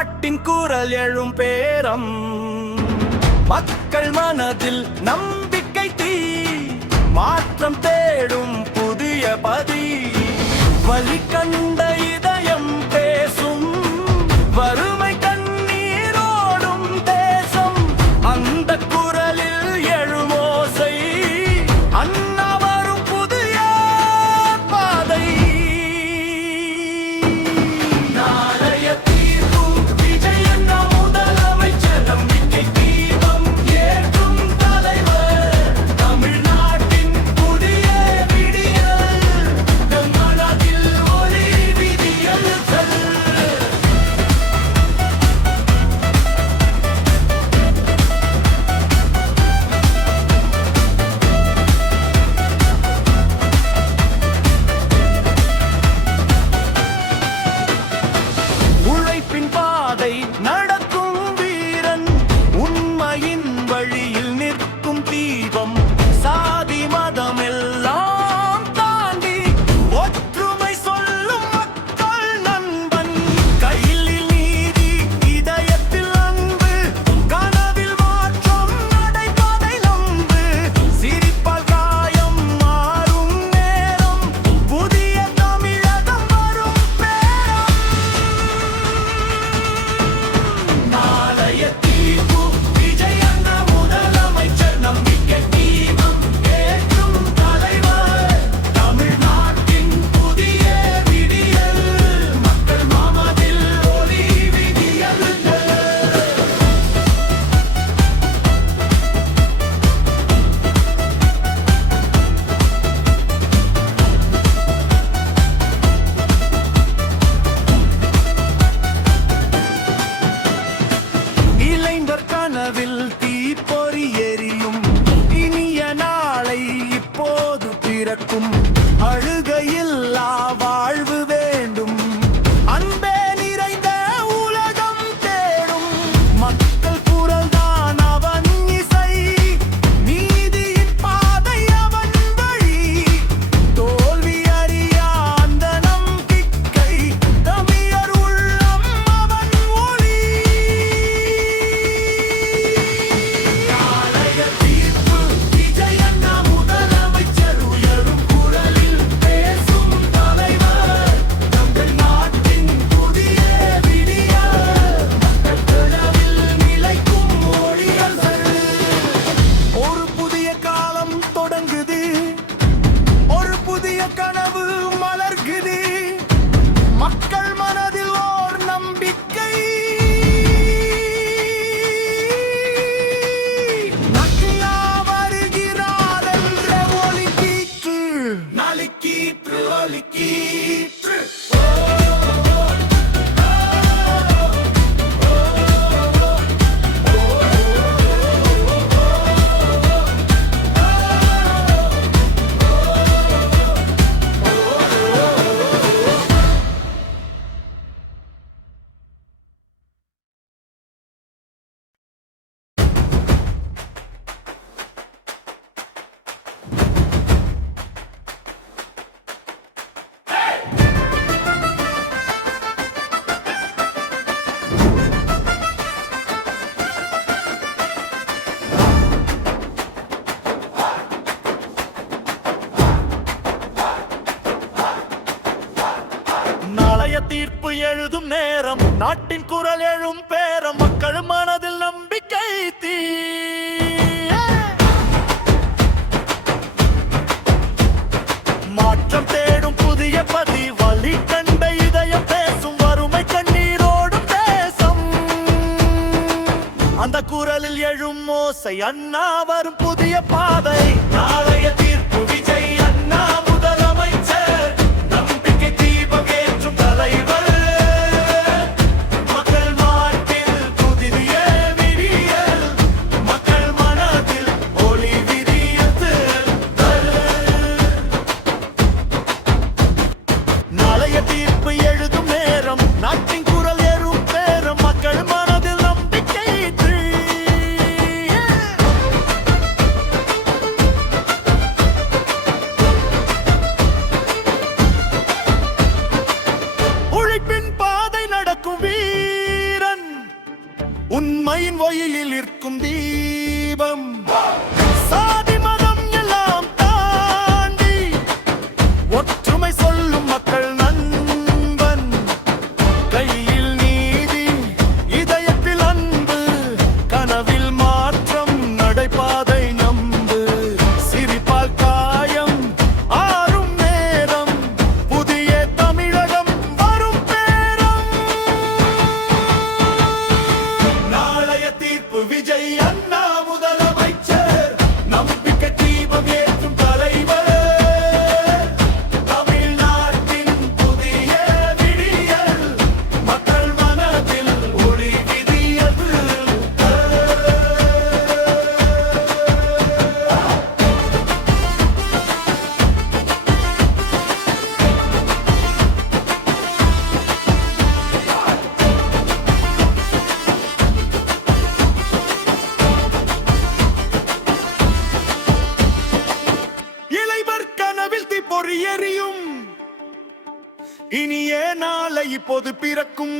நாட்டின் குரல் எழும் பேரம் மக்கள் மனதில் நம்பிக்கை தீ மாற்றம் தேடும் புதிய பதி வலி கண்ட இதயம் பேசும் வறுமை கண்ணீரோடும் தேசம் அந்த குரலில் எழுமோசை அண்ணா வரும் புதிய பாதை நாளைய தீர்ப்பு விஜய் அண்ணா முதலமைச்சர் நம்பிக்கை தீபம் ஏற்றும் தலைவர் தமிழ்நாட்டின் புதிய விடியல் நம் மனதில் ஒளி விடியல்கள் உழைப்பின் பாதை நடக்கும் வீரன் உண்மையின் வழியில் நிற்கும் தீபம் சாதி மதம் எல்லாம் தாண்டி ஒற்றுமை சொல்லும் மக்கள் நண்பன் கையில் நீதி இதயத்தில் அன்பு கனவில் மாற்றம் நடைபாதை நம்பு சிரிப்பால் காயம் மாறும் நேரம் புதிய தமிழகம் வரும் பேரம் நாளைய தீர்ப்பு விஜய் அண்ணா முதலமைச்சர் நம்பிக்கை தீபம் ஏற்றும் தலைவர் தமிழ்நாட்டின் புதிய விடியல் மக்கள் மாமதில் ஒளி விடியல்கள் இளைஞர் கனவில் தீப்பொறி எரியும் இனிய நாளை இப்போது பிறக்கும் அழுகையில்லா வாழ்வு வேண்டும் அன்பே நிறைந்த உலகம் தேடும் மக்கள் குரல் தான் அவன் இசை நீதியின் பாதை அவன் வழி தோல்வி அறியா அந்த நம்பிக்கை தமிழர் உள்ளம் அவன் ஒளி நாளைய தீர்ப்பு விஜய் அண்ணா முதலமைச்சர் உயரும் குரலில் பேசும் தலைவர் தமிழ்நாட்டின் புதிய விடியல் மக்கள் கனவில் நிலைக்கும் ஒளியல்கள் ஒரு புதிய காலம் தொடங்குது ஒரு புதிய கனவு மலர்குது மக்கள் மனதில் ஓர் நம்பிக்கை நக்கியா வருகிறார் என்ற ஒலிக்கீற்று நலிக்கீற்று ஒலிக்கீற்று நாளைய தீர்ப்பு எழுதும் நேரம் நாட்டின் குரல் எழும் பேரம் மக்கள் மனதில் நம்பிக்கை தீ மாற்றம் தேடும் புதிய பதி வலி கண்ட இதயம் பேசும் வறுமை கண்ணீரோடும் தேசம் அந்த குரலில் எழும் ஓசை அண்ணா வரும் புதிய பாதை நாளைய தீர்ப்பு விஜய் அண்ணா முதலமைச்சர் நம்பிக்கை தீபம் ஏற்றும் தலைவர் மக்கள் நாட்டில் புதிய விடியல் மக்கள் மனதில் ஒளி விடியல் நாளைய தீர்ப்பு எழுதும் நேரம் நாட்டின் குரல் ஏறும் பேரம் மக்கள் மனதில் நம்பிக்கை தீ உழைப்பின் பாதை நடக்கும் வீரன் இனிய நாளை இப்போது பிறக்கும்